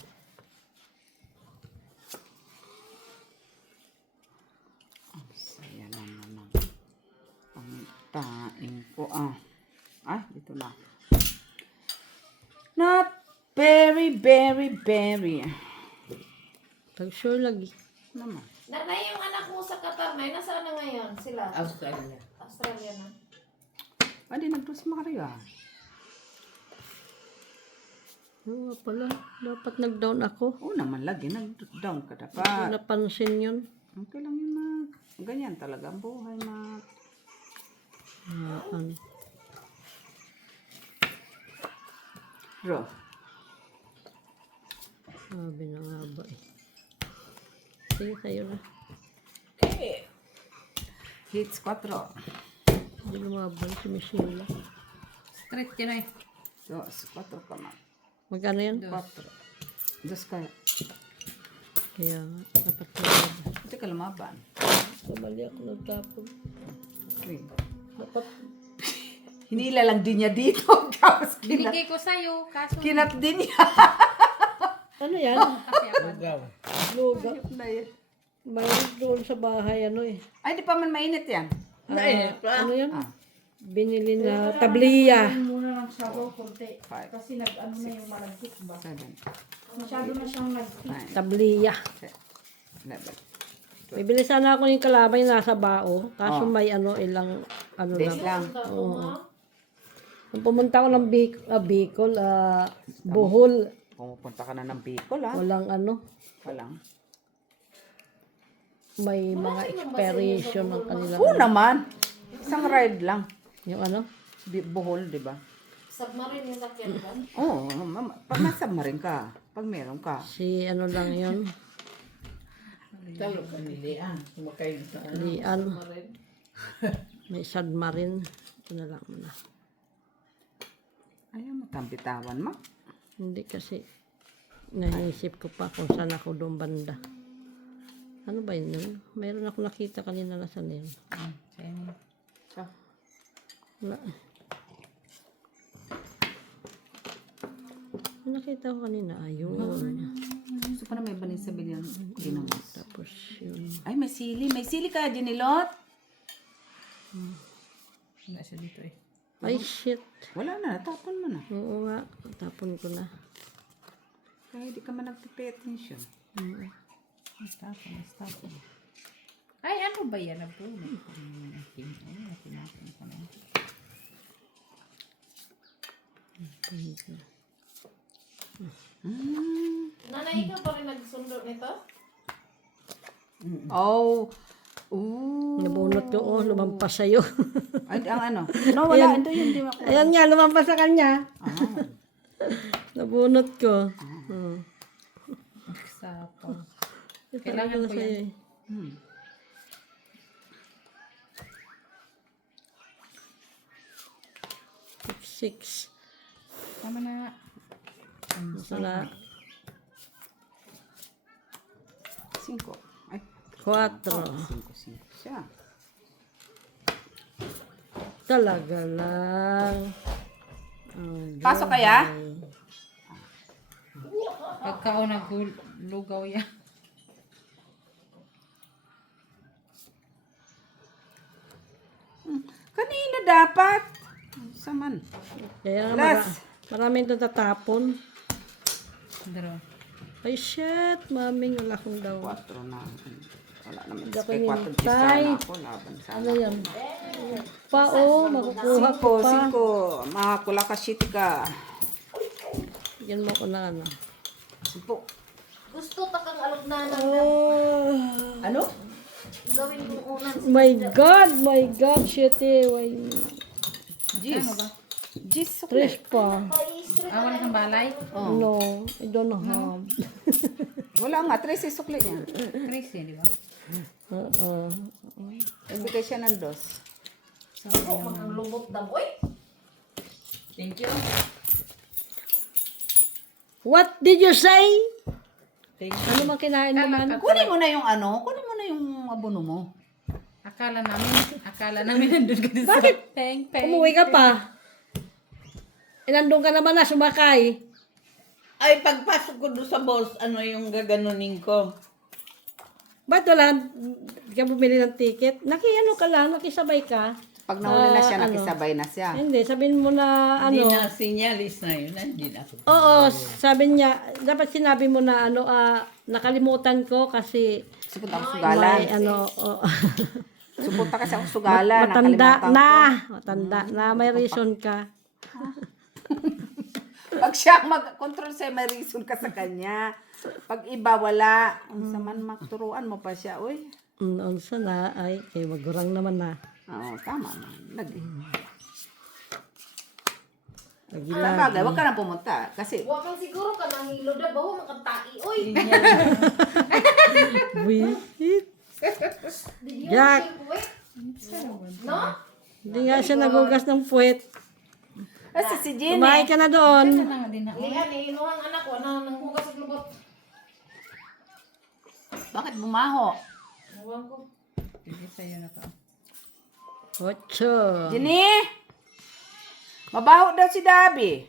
Ayan na naman. Pangtain ko. Dito na. Not very, very, very. Pag sure lagi. Naman. Nanay, yung anak mo sa Qatar, Nay, nasaan na ngayon sila? Australia. Australia na. Hindi, nag-dress Mario Oo pala, dapat nag-down ako. Oo naman lagi, nag-down ka Hindi dapat. napansin yun. Okay lang yun, Mak. Ganyan talaga ang buhay, Mak. Ano. Bro. Sabi na nga ba eh. Sige, sa'yo na. Hits 4. Hindi lumabal si Michelle. Straight ka na eh. 2, 4 ka, Mak. Magkano yan? 4. Dos ka. Kaya nga, dapat lumabal. Hindi ka lumaban. Mali ako nagtapon. 3. Dapat Hinila lang din niya dito. Tapos Binigay ko sa'yo, kaso kinat din niya. Ano yan? kasi ako. Luga. Na yan. Mayroon doon sa bahay, ano eh. Ay, di pa man mainit yan. Ano yan? Binili na tabliya. Muna ng sabaw, kurte. Kasi nag-ano na yung malagkit ba? 7, Masyado na siyang nag 9, Tabliya. 11. Bibili sana ako yung kalabay nasa bao. Kaso may ano, ilang, ano Days lang. lang. Oo. Nung pumunta ako ng Bicol, Bohol, Pumupunta ka na ng Bicol, ha? walang ano, Walang. may mga expiration ng kanila. Oo naman. Isang ride lang. Yung ano? Bohol, di ba? Submarine yung sakyan ba? Oo, pag nasa marin ka, pag meron ka. Si ano lang yun. Talo ka ni Lian. Sumakay sa Lian. May submarine. Ito na lang muna. Ayaw mo kang bitawan mo. Hindi kasi naisip ko pa kung saan ako doon banda. Ano ba yun? Mayroon ako nakita kanina na saan yun. So, Wala. Nakita ko kanina. Ayun. gusto pa na may banin sa bilyan. Ginamos. Tapos yun. Ay, may sili. May sili ka, Janilot. Wala siya dito eh. Ay, shit. Wala na, natapon mo na. Oo nga. Tapon ko na. Kaya hindi ka man nagpipay attention. Tapon. Ay, ano ba yan? Nanay, ikaw pa rin nagsundo nito? Oh. Ooh. Nabunot ko. Oh, lumampas sa'yo. Ay, ang ano? No, wala. Ito yun, di ba? Ayan nga, lumampas sa kanya. Ah. Nabunot ko. Sapang. Kailangan ko yan. Hmm. Six. Tama na. Sala. 5. Ay, 4. 5 siya. Talaga lang. Oh, Pasok kaya? Pagkao naglugaw yan. Kanina dapat. Saman. Kaya Last. maraming doon tatapon. Daro. Ay, shit. Maming wala akong daw. 4 na. Wala naman. Hindi ako Kay 4 hinintay. sana ako. Laban sana. Ano yan? Pa, oh. Makukuha ko pa. 5. Makakula ka shit ka. Yan mo ko na ano. 10. Gusto takang alugnanan na. Oh. Ano? Gawin mong unan. My God. My God. Shit eh. Why? Gis. Ano ba? Gis. Tres pa. Wala kang balay? No. I don't have. Wala nga. 13 sukli niya. Crazy, di ba? Ibigay siya ng 2. Ang lumot na boy. Thank you. What did you say? Thank you. Ano man kinain mo man? Kunin mo na yung ano. Kunin mo na yung abono mo. Akala namin nandun ka din sa peng. Umuwi ka pa. Inandun ka naman na, sumakay. Ay, pagpasok ko doon sa boss, ano yung gaganunin ko? Ba't wala? Di ka bumili ng ticket? Ano ka lang, nakisabay ka. Pag nahuli na siya, ano? nakisabay na siya. Hindi, sabihin mo na Hindi ano. na sinyalis na yun. Hindi na ako. Oo, sabi niya, dapat sinabi mo na ano, nakalimutan ko kasi Supunta ako sugalan. may ano, Supunta kasi ako sugalan. matanda nakalimutan na. ko. Matanda na, may reason ka. Pag siya mag-control sa'yo, may reason ka sa kanya. Pag iba, wala. Ang saman makturuan mo pa siya. Uy. Unsa na, ay, kay magurang naman na. Oo, tama na. Lagi. Nagilag. Bagay, huwag ka na pumunta. Kasi, Huwag kang siguro ka nang hilo na baho makantai. Uy! Wait. Did you Jack. wait? No? Hindi nga siya nagugas ng puwet. kasi si Jenny. Kumain ka na doon. Lian, inuhang anak ko na nang hugas sa lubot. Bakit bumaho? Huwag ko. Sige sa'yo na to. 8. Jenny! Mabaho daw si Dabi.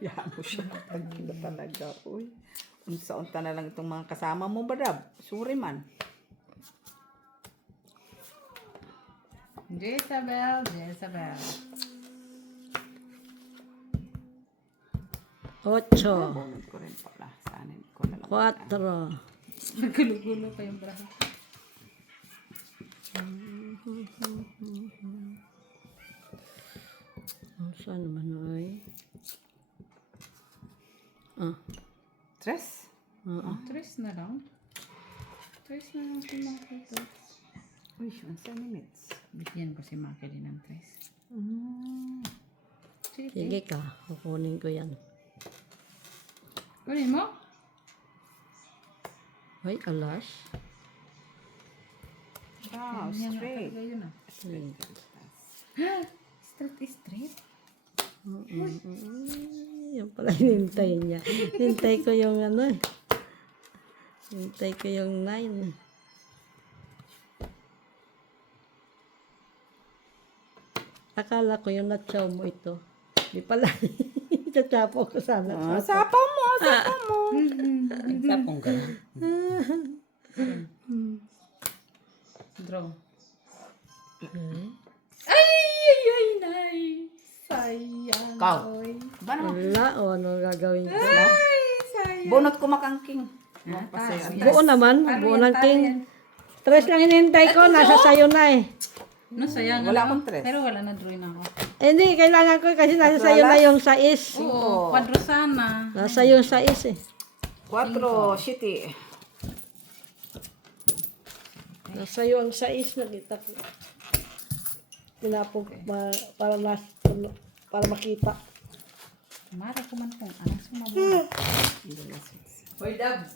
Yan mo siya. Tagila talaga. Uy. Unsa-unta na lang itong mga kasama mo ba, Dab? Suri man. Jezabel, Jezabel. 8, Bunod ko rin pala. Saanin ko na lang. 4, Naggulo-gulo pa yung bra. saan naman ay? Tres? Tres na lang. Tres na lang si Maki to. Uy, unsa minutes? Bigyan ko si Maki din ng tres. Sige. Sige ka, kukunin ko yan. Kunin mo? Ay, alas. Wow, straight. Yun ah. Straight. Straight is straight. Yan pala hinintay niya. Hintay ko yung ano eh. Hintay ko yung 9. Akala ko yung natsaw mo ito. Di pala. Tatsapo ko sana. Sapaw mo, sapaw mo. Sapong ka. Draw. Sayang. Ikaw. Ba naman? Wala, o ano gagawin ko? Bunot ko makangking. Buo naman, buo ng king. Tres lang hinihintay ko, nasa sayo na eh. No, sayang. Wala akong tres. Pero wala na drawing ako. Eh, hindi, kailangan ko kasi nasa sayo na yung 6. Oo, kwadro sana. Nasa yung 6 eh. 4, shitty. Nasa iyo ang 6 na kita ko. Pinapog para makita. Mara ko man kung anong sumabot. Hoy, Dab.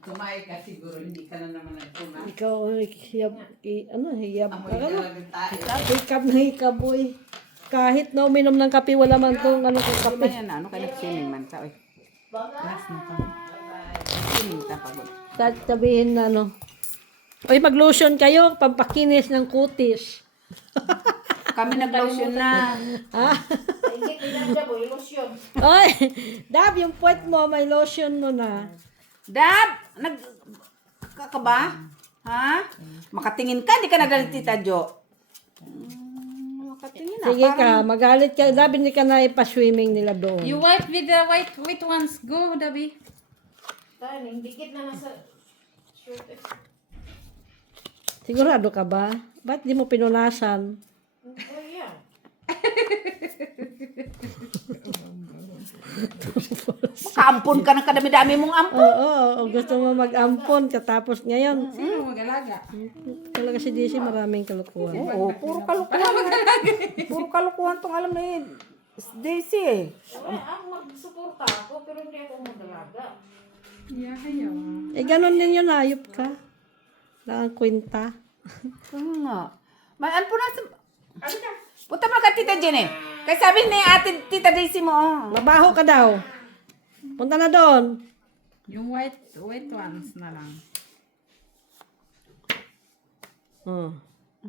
Kumain ka siguro, hindi ka na naman nagtuna. Ikaw, hiyab, hiyab. Amoy na lang tayo. Hikab na hikab, boy. Kahit na uminom ng kape, wala man tong ano kung Ano kape. man yan? Ano ka nag-swimming man? Sa, uy. Last na to. Swimming ta pagod. Sabihin na ano. Oy, mag-lotion kayo, pampakinis ng kutis. Kami nag-lotion na. Hindi, pinagda mo, ilusyon. Oy, Dab, yung puwet mo, may lotion mo na. Dab! Ka ba? Ha? Makatingin ka, di ka nagalit Tita Jo. Makatingin na. Sige ka, magalit ka. Dab, hindi ka na ipaswimming nila doon. You wipe with the white ones. Go, Dabi. Tayo, dikit na nasa shirt eh. Sigurado ka ba? Ba't di mo pinunasan? Oh, yeah. Makampon ka ng kadami-dami mong ampon. Oo, gusto mo mag-ampon katapos ngayon. Sino mag-alaga? Talaga si DC maraming kalukuhan. Oo, puro kalukuhan. Puro kalukuhan tong alam na Daisy eh. Ang magsuporta ako, pero hindi ako mag-alaga. Yahayaw. Eh, ganun din yun, ayop ka. Lang kwenta. Oo nga. May ano po na sa... Punta mo ka Tita Jenny. Kaya sabi ni ate Tita Daisy mo. Oh. Mabaho ka daw. Punta na doon. Yung white ones na lang. Oh.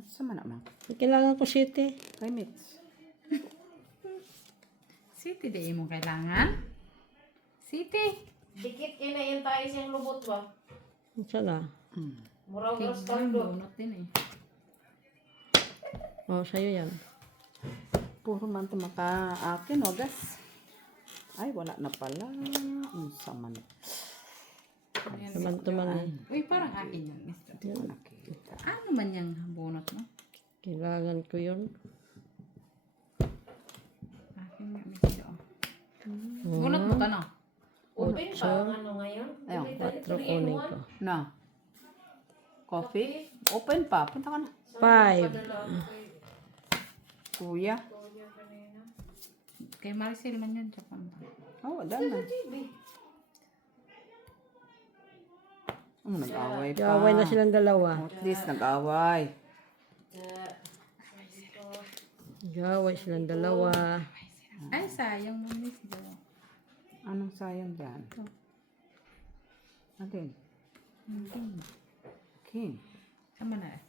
Sama naman. Kailangan ko city. Kay Mitch. City di mo kailangan. City. Dikit yun na yung tayo siyang lubot ba? Saan na? Muraw Cake gros yung kaldo. bunot din eh. Oh, sa'yo yan. Puro man ito maka-akin, wagas. Ay, wala na pala. Unsa man. Tuman-tuman eh. Uy, parang akin yan. Mister. Hindi ko nakita. Ano man yung bunot mo? Kailangan ko yun. Akin nga, Mister. Bunot mo ka na. Open pa ang ano ngayon? Ayun, 4 kunin ko. Na. Coffee? Open pa. Punta ka na. 5. Kuya. Kay Maricel man yun. Japan. Oh, wala na. Nag-away pa. Gaway na silang dalawa. At least nag-away. Gaway silang dalawa. Ay, sayang mo, Miss Jo. Anong sayang dyan? Alin? King. Sama na.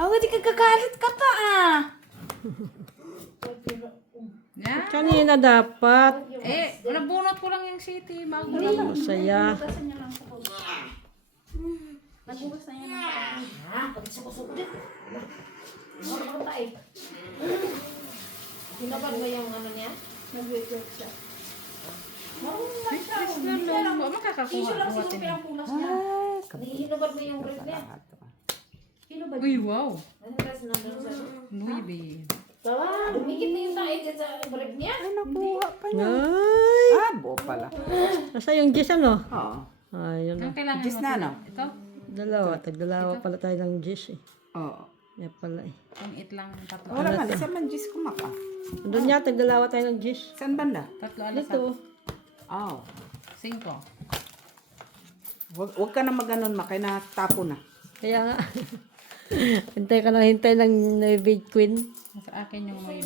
Awit di ka gagalit ka pa ah. Yeah. Kanina dapat. Nabunot ko lang yung city. Bago Masaya. Hugasan niya lang sa kulo. Naghugas na niya ng kulo. Ha? Pati sa kusok din. Ano ba eh? Hinabad mo yung ano niya? Nag-work siya. makakakuha. Tissue lang siguro pinampunas niya. Hinabad mo yung ref niya. Hinubad Uy, wow. Ano kasi nandun sa... Louis V. Tawa, dumikit na yung tayo dyan sa ref niya. Ay, nakuha pa niya. Ay. Ah, buo pala. Nasa yung gis ano? Oo. Ayun na. Ang kailangan Gis mo na, pala. no? Ito? Tagdalawa pala tayo ng gis eh. Oo. Yan pala eh. Kung it lang tatlo. Wala man, isa man Diyos kumaka. Doon niya, tagdalawa tayo ng gis. Saan banda? Tatlo alas Dito. Oo. 5. Huwag ka na mag-anon, makay na tapo na. Kaya nga. Hintay ka na hintay ng Navy Queen. Sa akin yung may...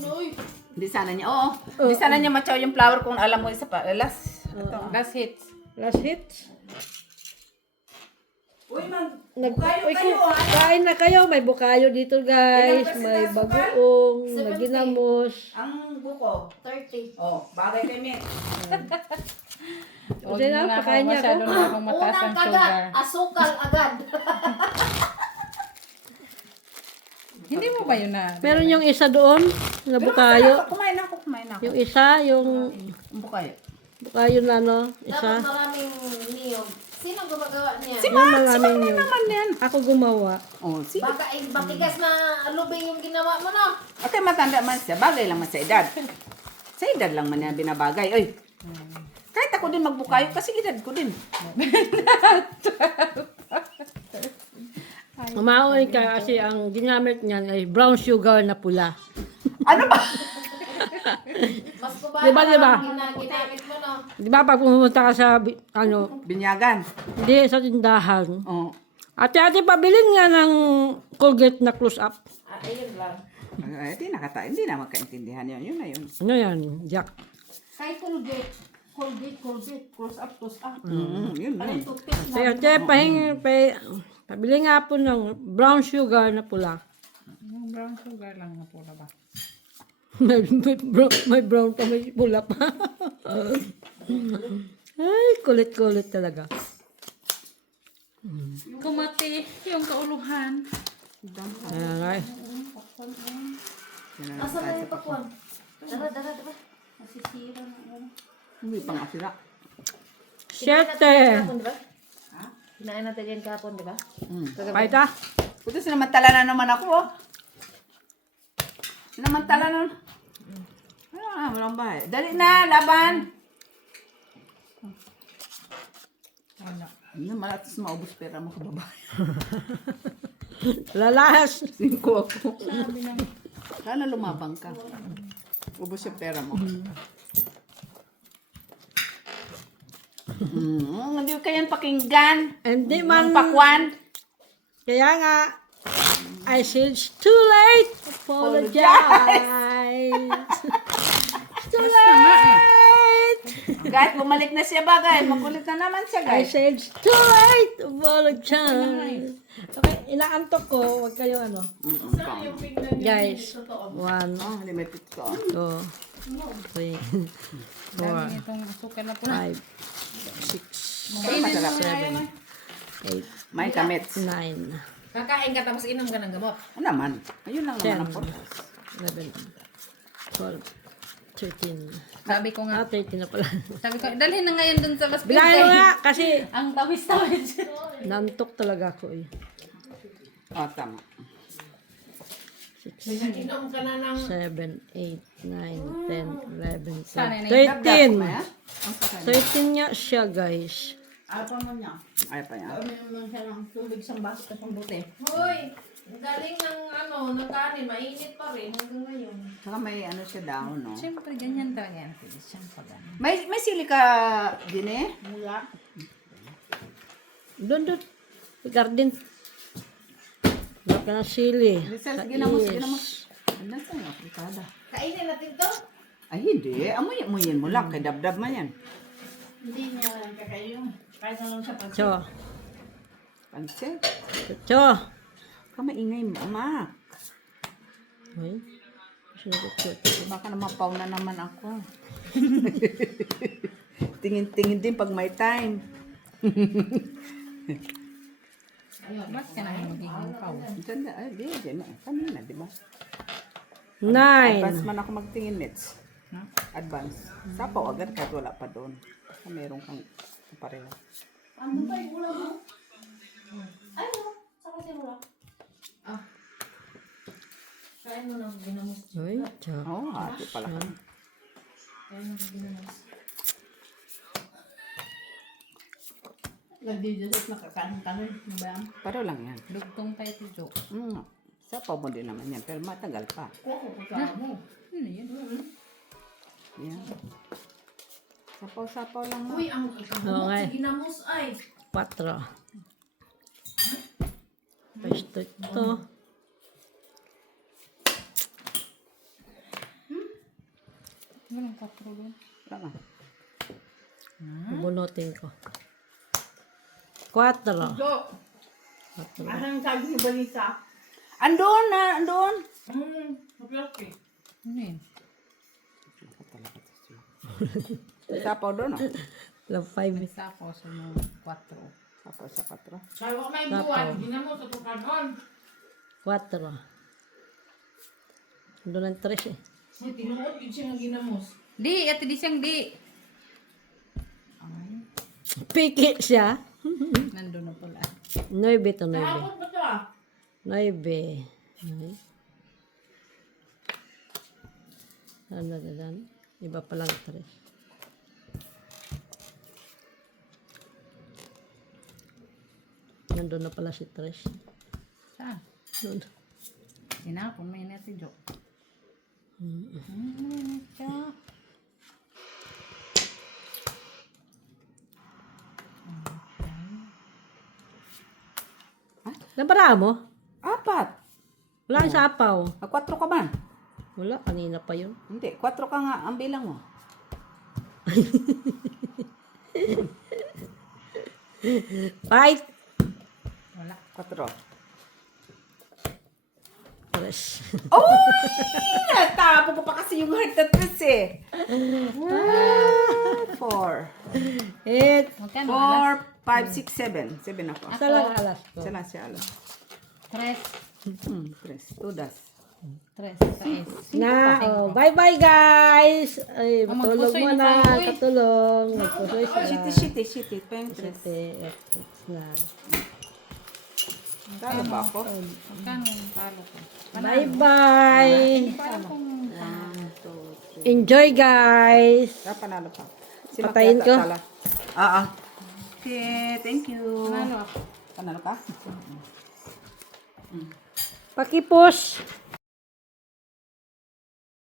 Hindi sana niya, oo. Hindi sana niya matyaw yung flower kung alam mo isa pa. Last. Ito. Last hits. Last hits. Uy, Bukayo kayo, kain na kayo. May bukayo dito guys. May bagoong, may ginamos. Ang buko. 30. Oh, bagay kay Mick. Huwag Kasi mo na, na pakain akong niya masyado ako. na akong mataas Unang ang kagat, sugar. asukal agad. Hindi mo ba yun na? Meron yung isa doon na bukayo. Kumain ako. Yung isa, yung Ang bukayo. bukayo na no. Dapat Isa. maraming niyog. Sino gumagawa niya? Yung maraming yun. Naman yan. Ako gumawa. Oh, sige. Baka batigas na lubing yung ginawa mo, no? Okay, matanda man siya. Bagay lang man sa edad. Sa edad lang man yan binabagay. Oy. Kahit ako din magbukayo kasi edad ko din. Umaoy ka kasi ang ginamit niyan ay brown sugar na pula. Ano ba? Mas kubaya Diba, diba? ginamit mo, no? Di ba pag pumunta ka sa Binyagan. hindi sa tindahan. Oh. Ate, pabilin nga ng Colgate na close-up. Ayun lang. Ay, hindi na magkaintindihan yun. Yun na yun. Ano yan, Jack? Kay Colgate. Colgate. Close up. Yun na. Alin toothpaste Say, ate, pabili nga po ng brown sugar na pula. Yung brown sugar lang na pula ba? may brown pa, may pula pa. Ay, kulit-kulit talaga. Kumati yung kauluhan. Ayan nga. Asa na yung pakuan? Dara. Nasisira na ano. Hindi pang asira. Siyete. Kinain natin yan kahapon, di ba? Paita. Puto sinamantala na naman ako, oh. Sinamantala na. Walang bahay. Dali na, laban. Ano, malatas maubos pera mo kababae. Lalas. 5 ako. Sana lumabang ka. Ubos yung pera mo. Hindi kayo pakinggan. Hindi Ang man. pakwan. Kaya nga, I said it's too late. Apologize. It's too late. Guys, bumalik na siya bagay. Makulit na naman siya, I guys. said it's too late. Apologize. Okay, inaantok ko. Huwag kayo ano. Guys, 1, Oh, limited ko. 2, 3, 4, Dami itong asukal na pula. 5, 6, Masarap. 8, May kamits. 9, Kakain ka tapos inom ka ng gamot. Ano naman? Ayun lang naman ang 10, purpose. 11, 12, 13. Sabi ko nga, 13 na pala. sabi ko, dalhin na ngayon dun sa hospital. Bilahin mo nga kasi Ang tawis-tawis. nantok talaga ako eh. Oh, tama. Inom ka na ng... 7, 8, 9, 10, 11, Sana 12, Dabdab 13. maya? 13 nga siya guys. Ay pa yan. Uminom siya ng tubig sa baso ng buti. Hoy! Ang galing ng ng kanin. Mainit pa rin hanggang ngayon. Saka may ano siya down, no? Siyempre, ganyan talaga yan. Siyang pag ano. May sili ka din eh? Mula. Doon. Garden. Wala ka ng sili. Rizal, Sa ginamos. is. Andan sa'yo, aplikada. Kainin natin to. Ay, hindi. Amoy mo lang. Kay dabdab man yan. Hindi niya kakayo. Kahit na lang siya pag... Cho. Pansit. Cho. Ka maingay mo, Mac. Ay. Sinagot. Baka naman pauna naman ako. Tingin-tingin din pag may time. Ba't ka naman magiging pau? Diyan na, ay, di. Kanina, di ba? 9. Advance man ako magtingin nets. Advance. Sapaw agad kahit wala pa doon. Meron kang pareho. Ano ba yung ulam mo? Ay, no. Saka si Rula. Kain mo na ginamos. Ay, tiyak. Oo, hati pala ka. Kain mo na ginamos. Nagdi-dessert na kakain ka rin. Ano ba yan? Pareho lang yan. Dugtong tayo ti Jo. Sapaw mo din naman yan, pero matagal pa. Oo, kasama mo. Ano yun? Yan. Sapaw-sapaw lang mo. Uy, ang Okay. si ginamos ay. 4. Pwesto ito. Walang katro doon. Tama. Bunutin ko. 4. So, anong sabi ni Balisa? Andun na, andun. Sa plastic. Ano yun? Sapaw doon, oh. Love 5. Isa ako sa mga 4. Sapaw sa 4. Sabi ko may buwan, ginamos sa tukanon. 4. Doon ang 3 eh. May tinuod yun siya ng ginamos. Di, ati di siyang di. Piki siya. Nandun na pala. 9 to 9. Kahapon ba ito ah? 9. Ay. Ano na dan? Iba pa lang 3. Nandun na pala si Trish. Saan? Doon. Sinapon mo yun ati Jo. Nabara mo? 4. Wala ang sapaw. 4 ka ba? Wala, kanina pa yun. Hindi, 4 ka nga ang bilang mo. Fight! Wala. 4. Trish. Uy! Natapo ko pa kasi yung heart at this eh. 4. 8. Magkano alas? 4, 5, 6, 7. 7 ako. Isa lang alas ko. Isa lang siya alam. 3. 3. 2 das. 3 sa S. Na, oh, bye-bye guys! Ay, Oh, matulog magpusoy mo na na. tayo, eh. Katulong. Magpusoy sila. Shitty. Pentres. It's na. Talo ba ako? Magkano yung talo ko? Bye-bye! Parang kung 1, 2, 3. Enjoy guys! Panalo pa. Patayin ko. Okay, thank you. panalo ako. Panalo ka? Pakipush!